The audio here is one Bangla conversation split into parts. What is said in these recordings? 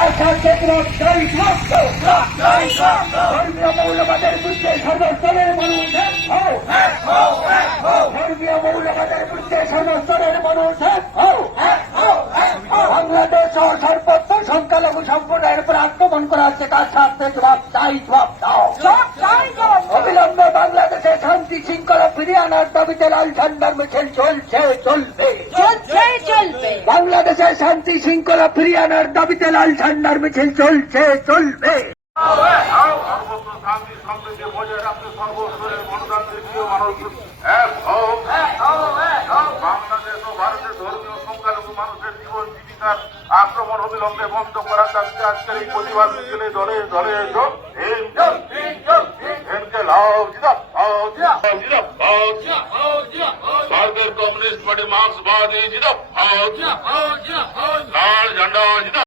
জয় ভক্ত ধর্মীয় মৌলবাদের বিরুদ্ধে সর্বস্তরের মানুষ ধর্মীয় মৌলবাদের বিরুদ্ধে সর্বস্তরের মানুষ বাংলাদেশ ও সর্বত্র সংখ্যালঘু সম্প্রদায়ের উপর আক্রমণ করা হচ্ছে তার সাথে জবাব চাই, জবাব দাও। শান্তি শৃঙ্খলা ফিরিয়ে আনার দাবিতে লাল ঝান্ডার মিছিল চলছে চলবে চলছে চলবে বাংলাদেশে শান্তি শৃঙ্খলা ফিরিয়ে আনার দাবিতে লাল ঝান্ডার মিছিল চলছে চলবে। শান্তি সম্প্রীতি বজায় রাখতে সর্বস্তরের গণতান্ত্রিক মানুষ এক বাংলাদেশ ও ভারতের ধর্মীয় সংখ্যালঘু মানুষের জীবন জীবিকার আক্রমণ অবিলম্বে বন্ধ করার দাবিতে আজকের এই প্রতিবাদ মিছিলে দলে দলে যোগ ভারতের কমিউনিস্ট পার্টি মার্ক্সবাদী জিদা লাল ঝান্ডা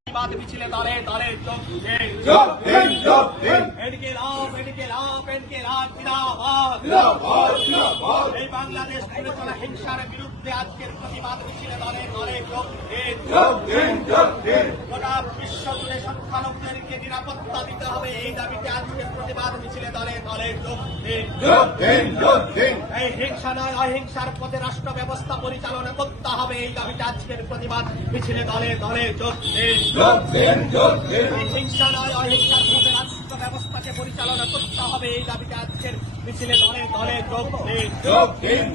দিন যোগ দিন যোগ গোটা বিশ্ব জুড়ে সংখ্যালঘুদেরকে নিরাপত্তা দিতে হবে এই দাবিতে আজকের প্রতিবাদ মিছিলে দলে দলে এই হিংসা নয় অহিংসার পথে রাষ্ট্র ব্যবস্থা পরিচালনা করতে হবে। এই দাবিতে আজকের প্রতিবাদ। মিছিলে দলে দলে হিংসা নয় অহিংসার পথে রাষ্ট্র ব্যবস্থাকে পরিচালনা করতে হবে। এই দাবিতে আজকের মিছিলে দলে দলে যোগ দিন।